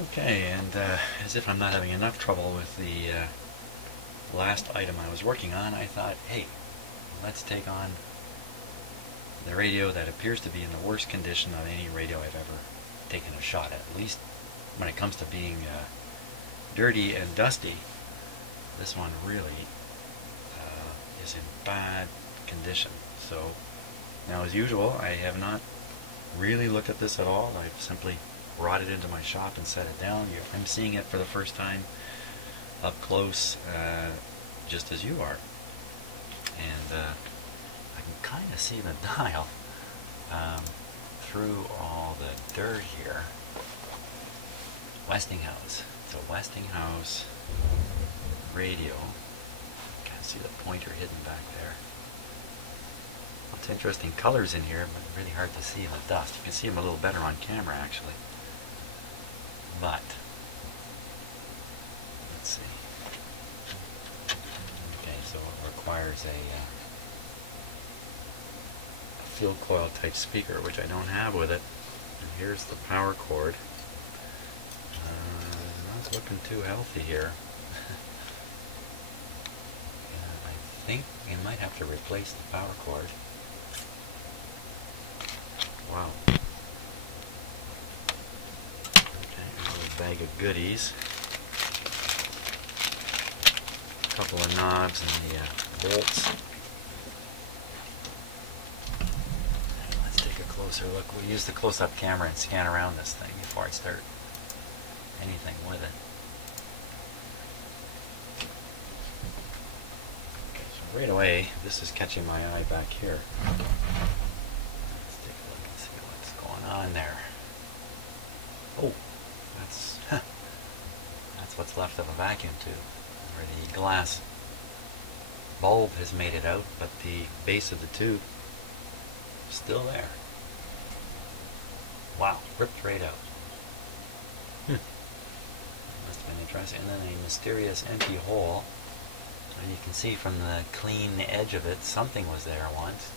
Okay, and as if I'm not having enough trouble with the last item I was working on, I thought, hey, let's take on the radio that appears to be in the worst condition of any radio I've ever taken a shot at least when it comes to being dirty and dusty. This one really is in bad condition. So now, as usual, I have not really looked at this at all. I've simply brought it into my shop and set it down. I'm seeing it for the first time up close, just as you are. And I can kind of see the dial through all the dirt here. Westinghouse. It's a Westinghouse radio. Can't see the pointer hidden back there. Lots of interesting colors in here, but really hard to see in the dust. You can see them a little better on camera, actually. But let's see. Okay, so it requires a field coil type speaker, which I don't have with it. And here's the power cord. Not looking too healthy here. I think you might have to replace the power cord. Wow. Bag of goodies, a couple of knobs and the bolts. And let's take a closer look. We'll use the close-up camera and scan around this thing before I start anything with it. Okay, so right away, this is catching my eye back here. Let's take a look and see what's going on there. Oh! That's what's left of a vacuum tube, where the glass bulb has made it out, but the base of the tube is still there. Wow, ripped right out. Must have been interesting. And then a mysterious empty hole. And you can see from the clean edge of it, something was there once.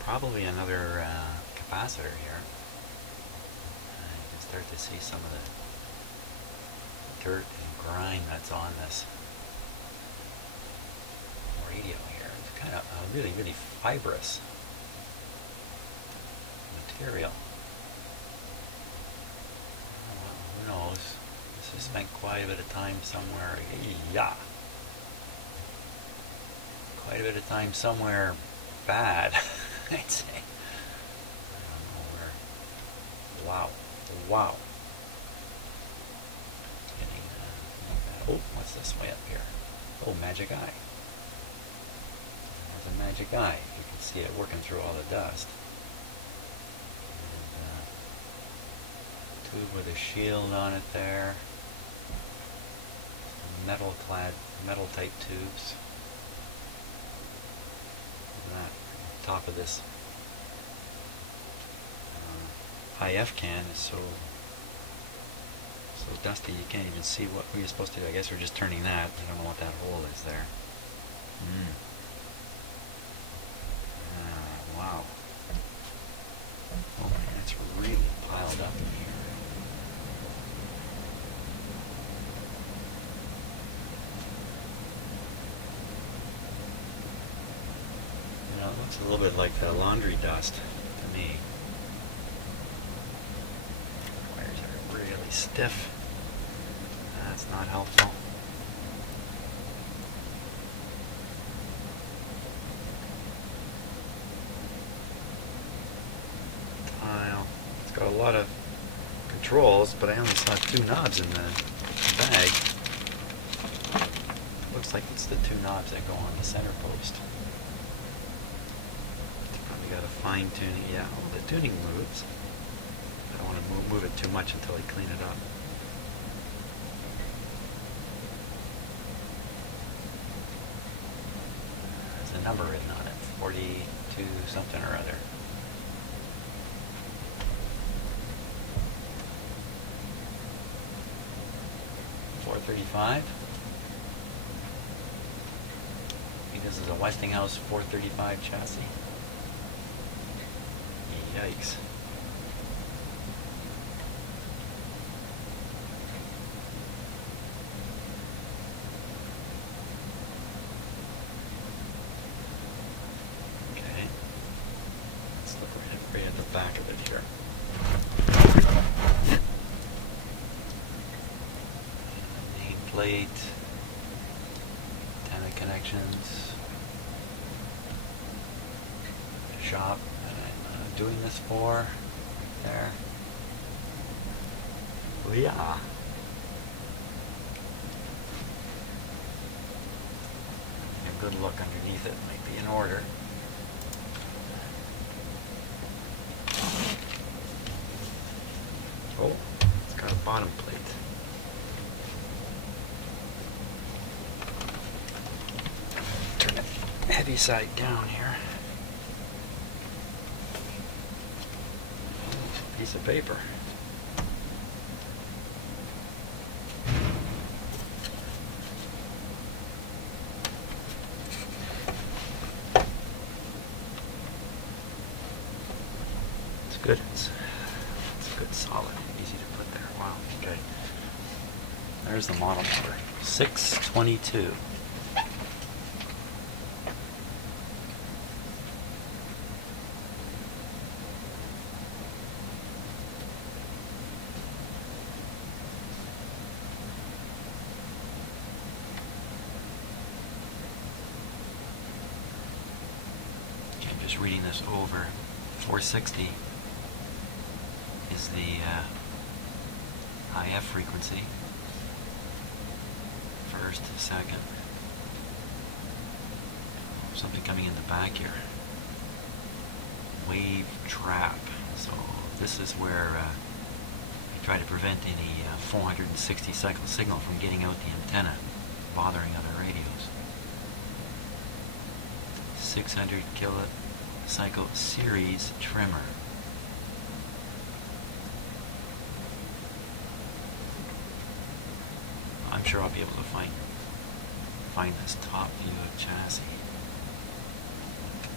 Probably another capacitor here. You can start to see some of the dirt and grime that's on this radio here. It's kind of a really, really fibrous material. Well, who knows? This has spent quite a bit of time somewhere. Yeah. Quite a bit of time somewhere bad, I'd say. I don't know where. Wow. Wow. Oh, what's this way up here? Oh, magic eye. There's a magic eye. You can see it working through all the dust. And, tube with a shield on it there. Metal type tubes. Look at that. The top of this IF can is so dusty you can't even see what we're supposed to do. I guess we're just turning that. I don't know what that hole is there. Wow. Oh man, it's really piled up in here. You know, it looks a little bit like laundry dust to me. Wires are really stiff. That's not helpful. Tile. It's got a lot of controls, but I only saw 2 knobs in the bag. Looks like it's the 2 knobs that go on the center post. It's probably got a fine tuning. Yeah, well, the tuning moves. I don't want to move it too much until I clean it up. There's a number written on it, 42 something or other. $435. I think this is a Westinghouse 435 chassis. Yikes. back of it here. Nameplate, antenna connections, shop that I'm doing this for, there. Oh yeah. A good look underneath it might be in order. Oh, it's got a bottom plate. Turn it heavy side down here. Oh, piece of paper. It's good. It's good, solid, easy to put there. Wow. Okay. There's the model number, 622. I'm just reading this over. 460 is the IF frequency, first, second. Something coming in the back here. Wave trap. So this is where we try to prevent any 460 cycle signal from getting out the antenna, bothering other radios. 600 kilocycle series trimmer. I'm sure I'll be able to find this top view of chassis.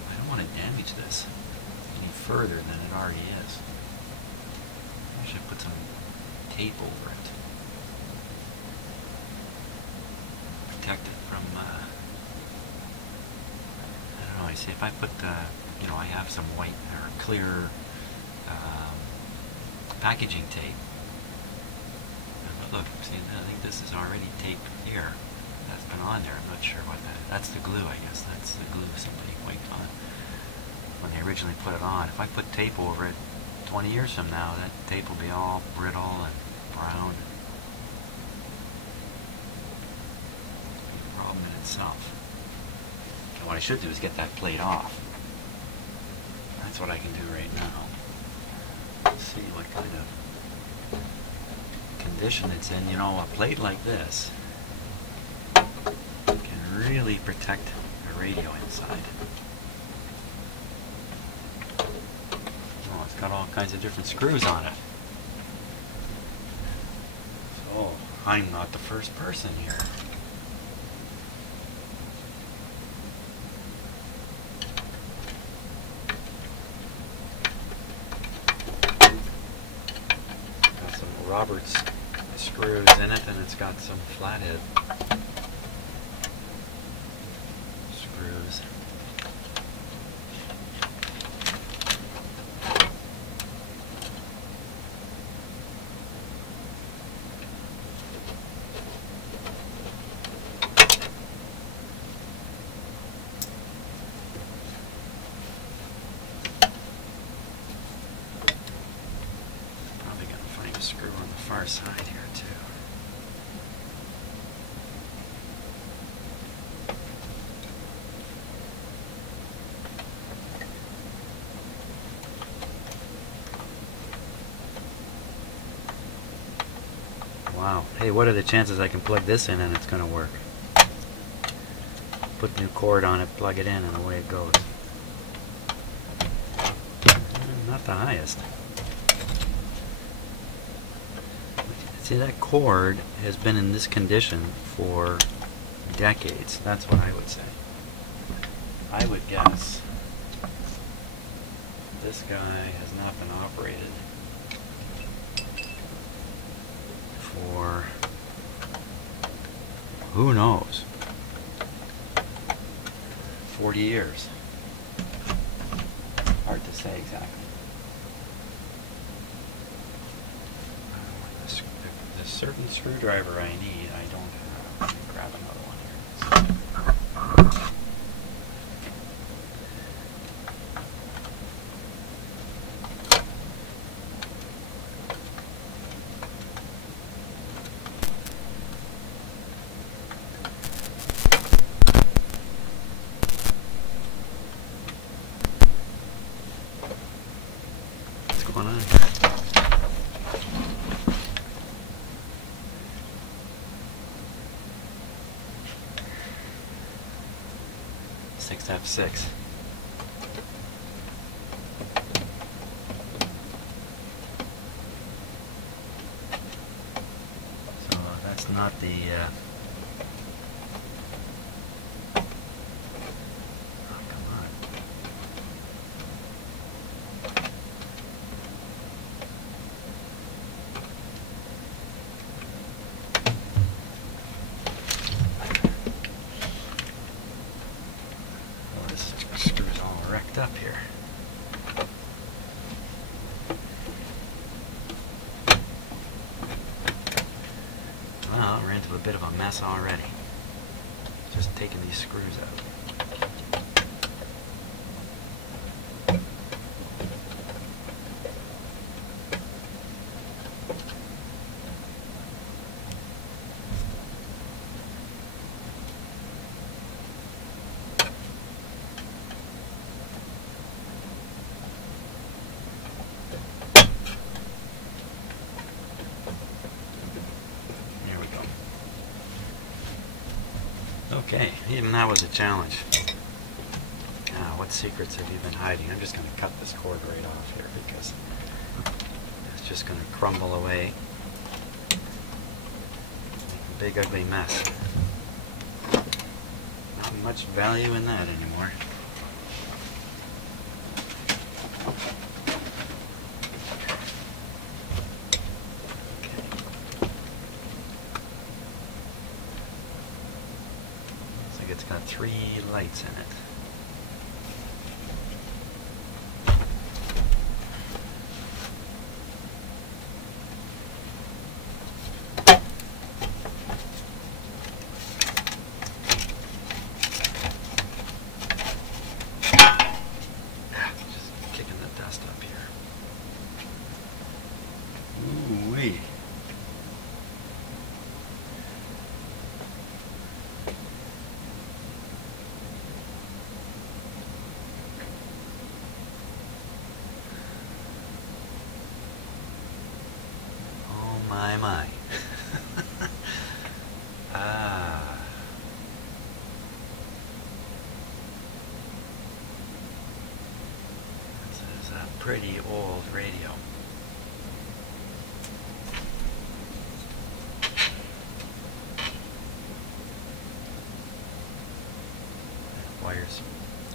I don't want to damage this any further than it already is. I should put some tape over it. Protect it from, I don't know, I say if I put, you know, I have some white or clear packaging tape. Look, see, I think this is already taped here. That's been on there. I'm not sure what that's the glue, I guess. That's the glue somebody wiped on when they originally put it on. If I put tape over it 20 years from now, that tape will be all brittle and brown. It'll be a problem in itself. And what I should do is get that plate off. That's what I can do right now. Let's see what kind of condition it's in. You know, a plate like this can really protect the radio inside. Oh, it's got all kinds of different screws on it. So, I'm not the first person here. Got some Roberts screws in it, and it's got some flathead screws. Probably gonna find a screw on the far side here too. Wow. Hey, what are the chances I can plug this in and it's going to work? Put new cord on it, plug it in, and away it goes. Not the highest. See, that cord has been in this condition for decades. That's what I would say. I would guess this guy has not been operated for, who knows, 40 years. Hard to say exactly. certain screwdriver I need, I don't have. Let me grab another one here. What's going on? 6F6. So that's not the oh, come on. Oh, this screw's all wrecked up here. Well, we're into a bit of a mess already. Just taking these screws out. Okay, even that was a challenge. What secrets have you been hiding? I'm just going to cut this cord right off here because it's just going to crumble away. Make a big ugly mess. Not much value in that anymore. It's got 3 lights in it. Just kicking the dust up here. Ooh-wee. My. This is a pretty old radio. Wires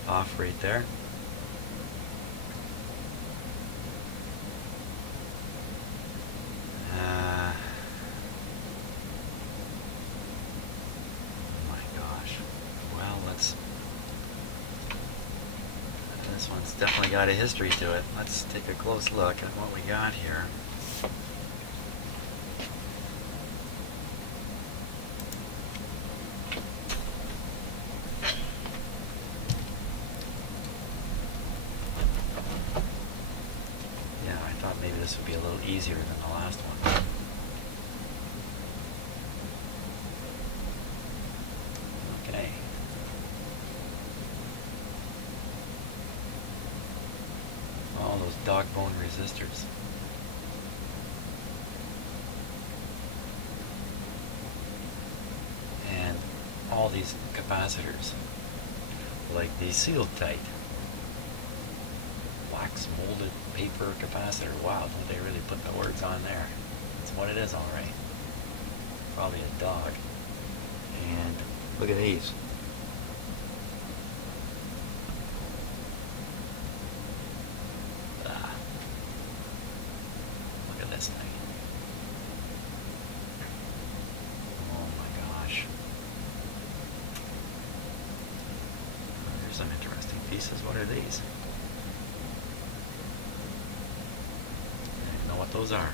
off right there. This one's definitely got a history to it. Let's take a close look at what we got here. Yeah, I thought maybe this would be a little easier than the last one. Okay. All those dog bone resistors. And all these capacitors, like these sealed tight. Wax molded paper capacitor. Wow, don't they really put the words on there? That's what it is, alright. Probably a dog. And look at these. Look at this thing. Oh my gosh. Here's some interesting pieces. What are these? I don't know what those are.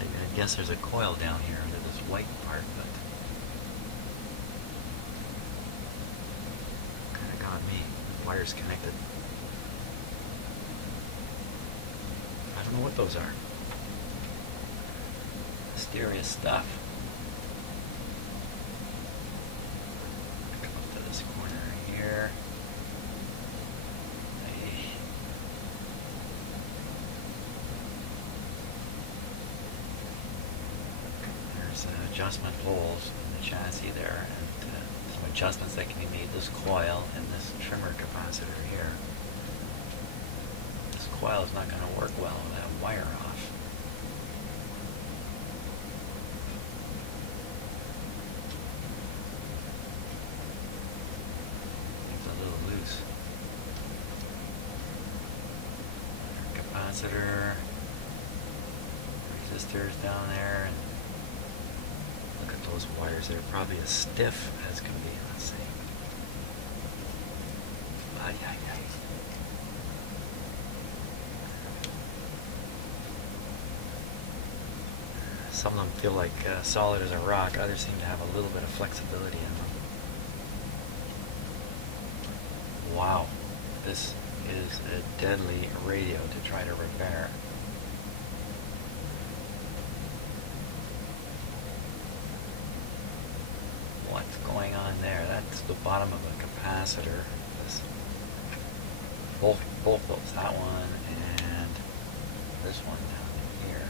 I guess there's a coil down here under this white part, but kind of got me. The wires connected. I don't know what those are. Mysterious stuff. Come up to this corner here. There's adjustment holes in the chassis there, and some adjustments that can be made. This coil and this trimmer capacitor here. This coil is not going to work well with that wire off. It's a little loose. Capacitor, resistors down there, and look at those wires. They're probably as stiff as can be. Let's see. Ay, ay, ay. Some of them feel like solid as a rock. Others seem to have a little bit of flexibility in them. Wow, this is a deadly radio to try to repair. What's going on there? That's the bottom of a capacitor. This, both those, that one and this one down here.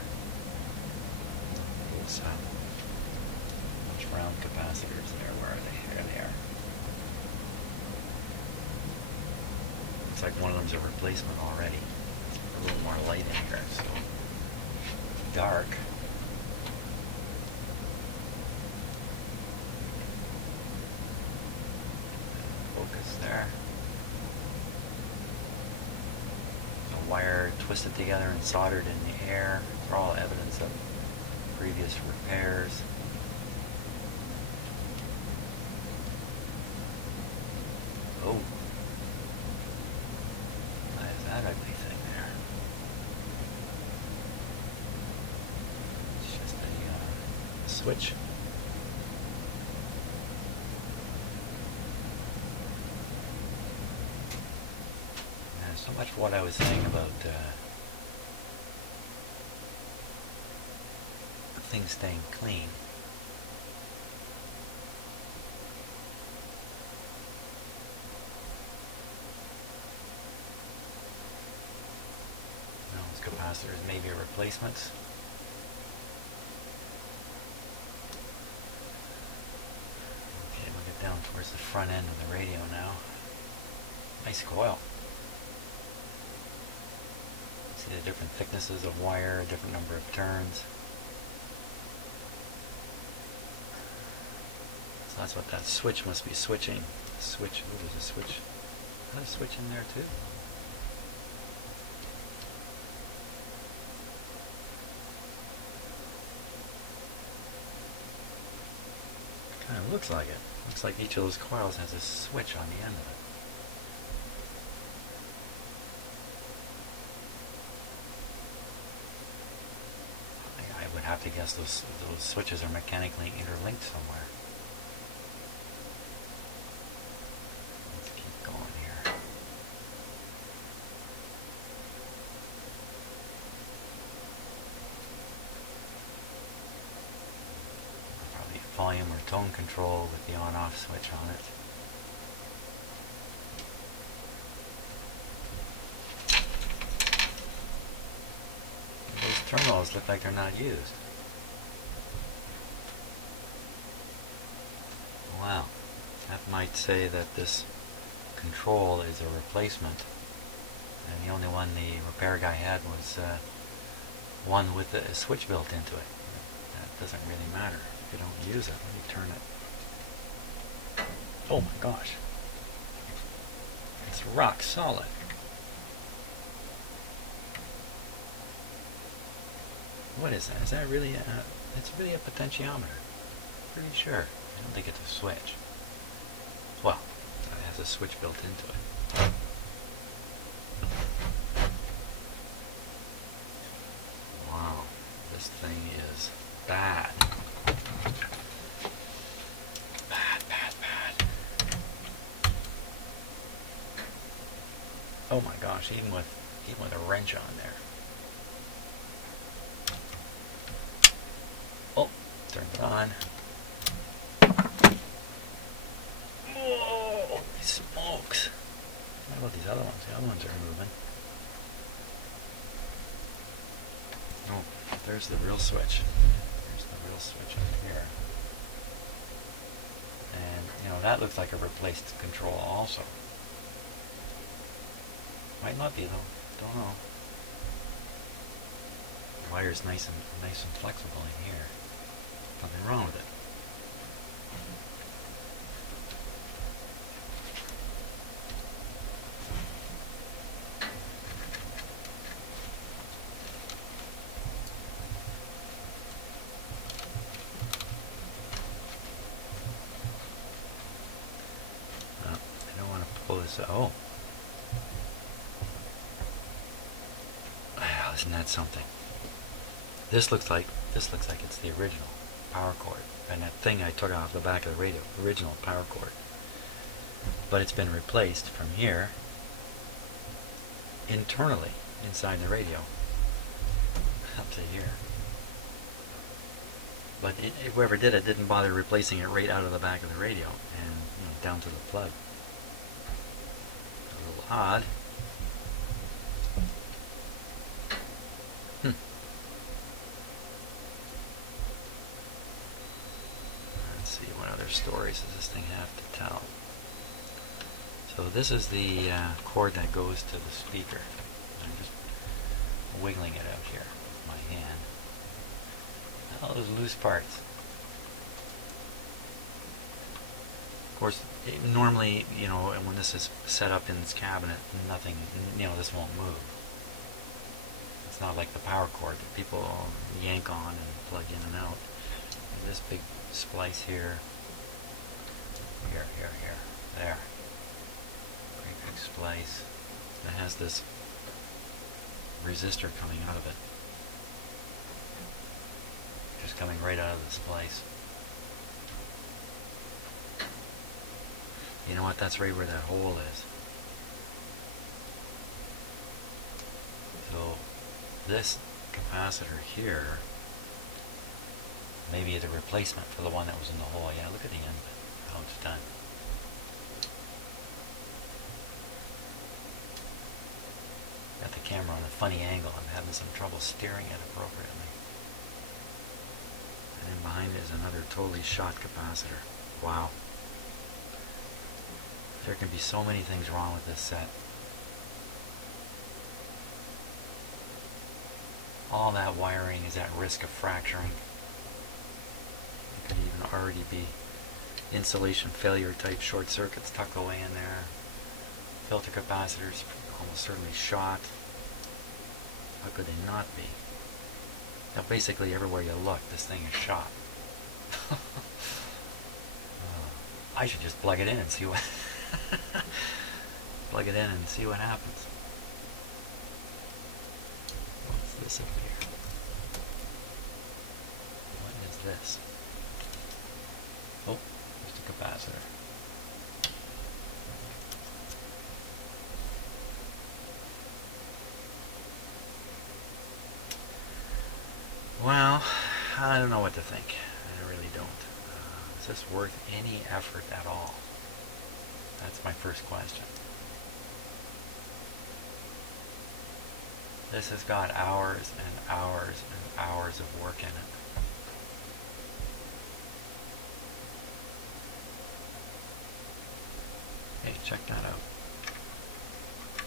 Those round capacitors there. Where are they? Here they are. Looks like one of them's a replacement already. A little more light in here, so dark. Focus there. A wire twisted together and soldered in the air for all evidence of previous repairs. Oh. What is that ugly thing there? It's just a switch. Yeah, so much for what I was saying about things staying clean. Capacitors may be replacements. Okay, we'll get down towards the front end of the radio now. Nice coil. See the different thicknesses of wire, different number of turns. So that's what that switch must be switching. Switch, oh, there's a switch. Is there a switch in there too? Kind of looks like it. Looks like each of those coils has a switch on the end of it. I would have to guess those switches are mechanically interlinked somewhere. Let's keep going here. Probably volume or tone control with the on-off switch on it. Those terminals look like they're not used. Wow. That might say that this control is a replacement, and the only one the repair guy had was one with a switch built into it. That doesn't really matter if you don't use it. Let me turn it. Oh my gosh. It's rock solid. What is that? Is that really it's really a potentiometer. Pretty sure. I don't think it's a switch. Well, it has a switch built into it. Wow. This thing gosh, even with a wrench on there. Oh, turn it on. Oh, holy smokes. What about these other ones? The other ones are moving. Oh, there's the real switch. There's the real switch up here. And, you know, that looks like a replaced control also. Might not be though. Don't know. The wire's nice and flexible in here. Nothing wrong with it. I don't want to pull this out. Oh. Isn't that something? This looks like it's the original power cord, and that thing I took off the back of the radio, original power cord. But it's been replaced from here internally inside the radio up to here. But whoever did it didn't bother replacing it right out of the back of the radio and, you know, down to the plug. A little odd. Let's see, what other stories does this thing have to tell? So this is the cord that goes to the speaker. I'm just wiggling it out here with my hand. All those loose parts. Of course, normally, you know, when this is set up in this cabinet, nothing, you know, this won't move. It's not like the power cord that people yank on and plug in and out. And this big splice here, here, there. Great big splice that has this resistor coming out of it. Just coming right out of the splice. You know what? That's right where that hole is. So this capacitor here may be the replacement for the one that was in the hole. Yeah, look at the end of it, how it's done. Got the camera on a funny angle. I'm having some trouble steering it appropriately. And then behind it is another totally shot capacitor. Wow. There can be so many things wrong with this set. All that wiring is at risk of fracturing. It could even already be insulation failure type short circuits tucked away in there. Filter capacitors almost certainly shot. How could they not be? Now basically everywhere you look, this thing is shot. I should just plug it in and see what plug it in and see what happens. What's this up here? What is this? Oh, just a capacitor. Well, I don't know what to think. I really don't. Is this worth any effort at all? That's my first question. This has got hours and hours and hours of work in it. Hey, check that out.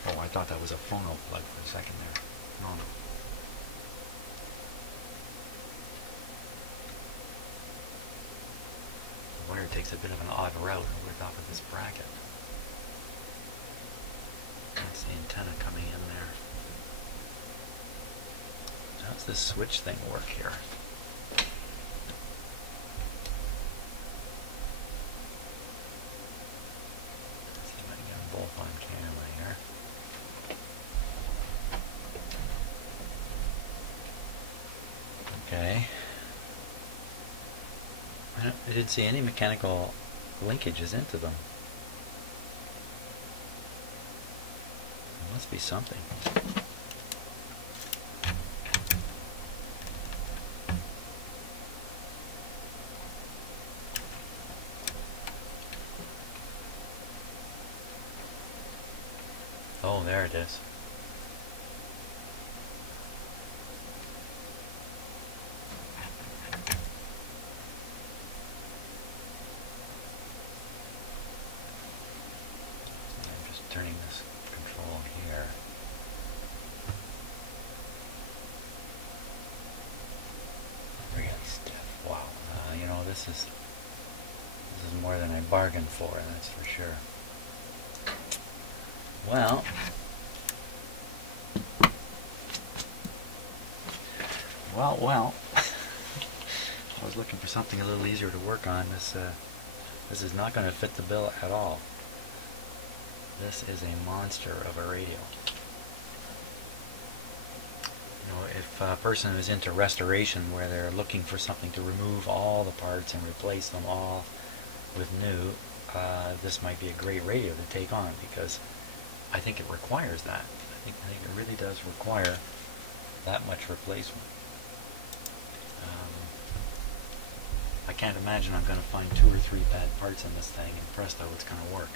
Oh, I thought that was a phono plug for a second there. No. The wire takes a bit of an odd route over top of this bracket. That's the antenna coming in there. How's this switch thing work here? Let's see if I can get them both on camera here. Okay. I didn't see any mechanical linkages into them. Must be something. Oh, there it is. I'm just turning this control here. Really stiff. Wow. You know, this is more than I bargained for, that's for sure. Well, I was looking for something a little easier to work on. This is not going to fit the bill at all. This is a monster of a radio. You know, if a person is into restoration where they're looking for something to remove all the parts and replace them all with new, this might be a great radio to take on, because I think it requires that. I think it really does require that much replacement. I can't imagine I'm going to find 2 or 3 bad parts in this thing and presto, it's going to work.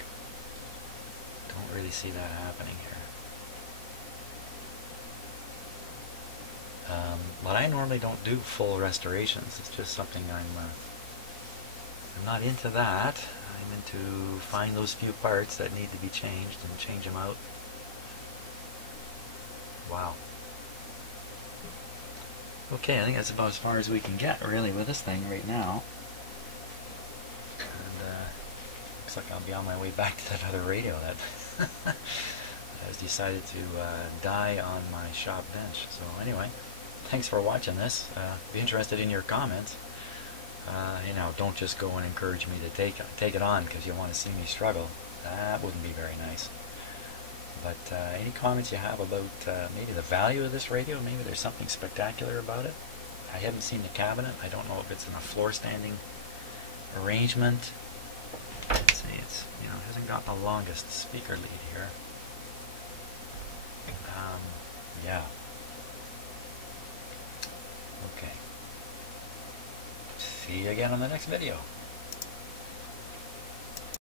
Don't really see that happening here. But I normally don't do full restorations. It's just something I'm not into that. I'm into find those few parts that need to be changed and change them out. Wow. Okay, I think that's about as far as we can get really with this thing right now. And looks like I'll be on my way back to that other radio that has decided to die on my shop bench. So anyway, thanks for watching this. Be interested in your comments. You know, don't just go and encourage me to take it on because you want to see me struggle. That wouldn't be very nice. But any comments you have about maybe the value of this radio, maybe there's something spectacular about it. I haven't seen the cabinet. I don't know if it's in a floor standing arrangement. Let's see, it's, you know, it hasn't got the longest speaker lead here. Yeah. Okay. See you again on the next video.